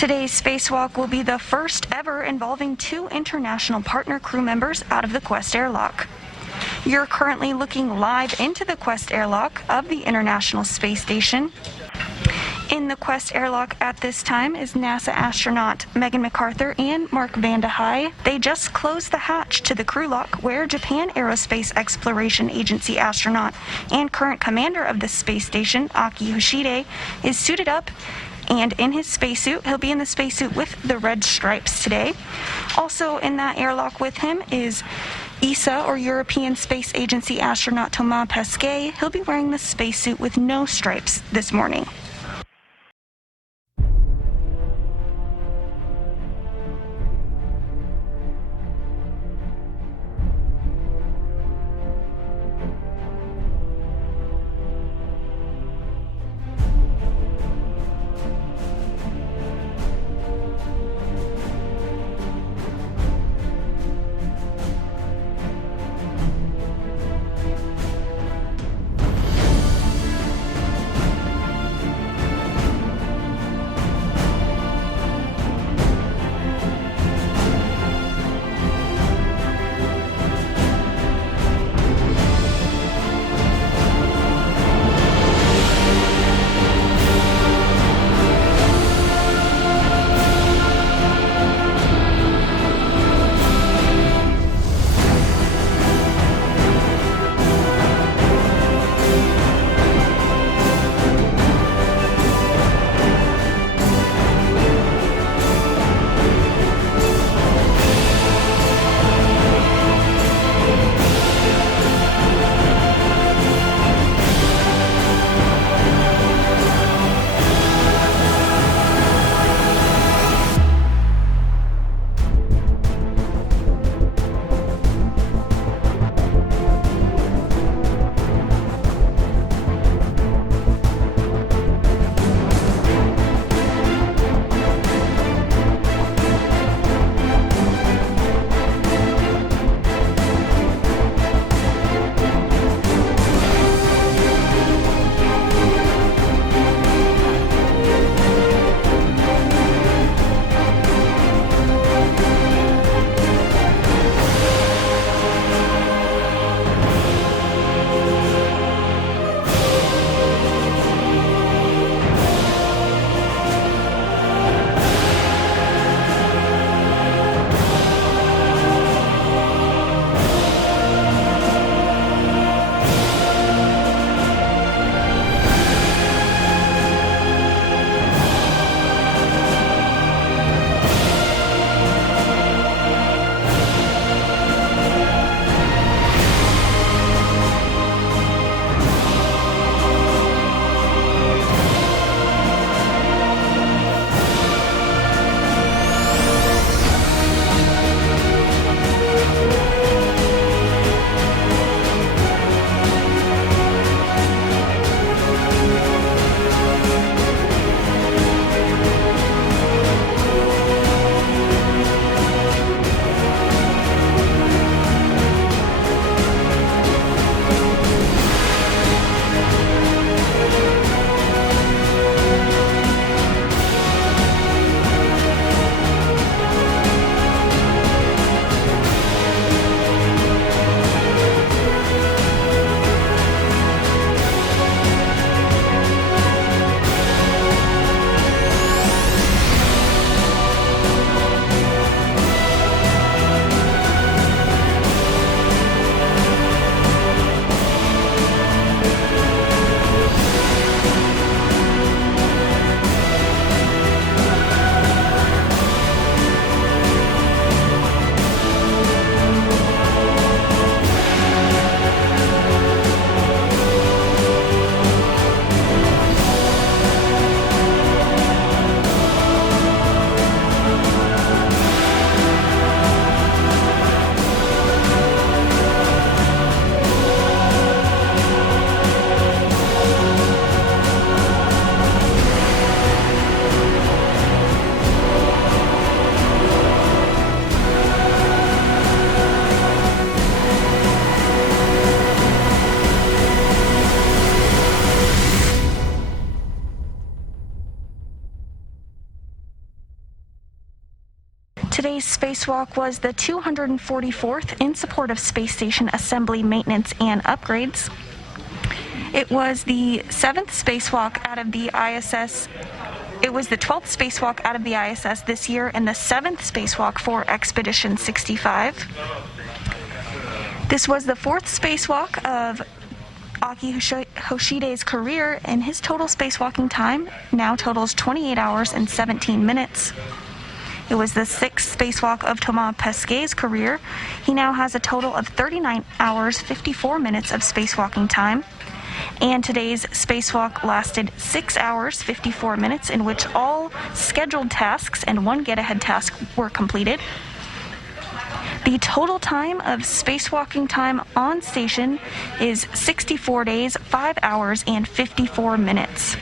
Today's spacewalk will be the first ever involving 2 international partner crew members out of the Quest airlock. You're currently looking live into the Quest airlock of the International Space Station. In the Quest airlock at this time is NASA astronaut Megan McArthur and Mark Vande Hei. They just closed the hatch to the crew lock where Japan Aerospace Exploration Agency astronaut and current commander of the space station, Aki Hoshide, is suited up. And in his spacesuit, he'll be in the spacesuit with the red stripes today. Also in that airlock with him is ESA, or European Space Agency astronaut Thomas Pesquet. He'll be wearing the spacesuit with no stripes this morning. Today's spacewalk was the 244th in support of space station assembly, maintenance, and upgrades. It was the 7th spacewalk out of the ISS. It was the 12th spacewalk out of the ISS this year and the 7th spacewalk for Expedition 65. This was the 4th spacewalk of Aki Hoshide's career, and his total spacewalking time now totals 28 hours and 17 minutes. It was the 6th spacewalk of Thomas Pesquet's career. He now has a total of 39 hours, 54 minutes of spacewalking time. And today's spacewalk lasted 6 hours, 54 minutes, in which all scheduled tasks and one get-ahead task were completed. The total time of spacewalking time on station is 64 days, 5 hours, and 54 minutes.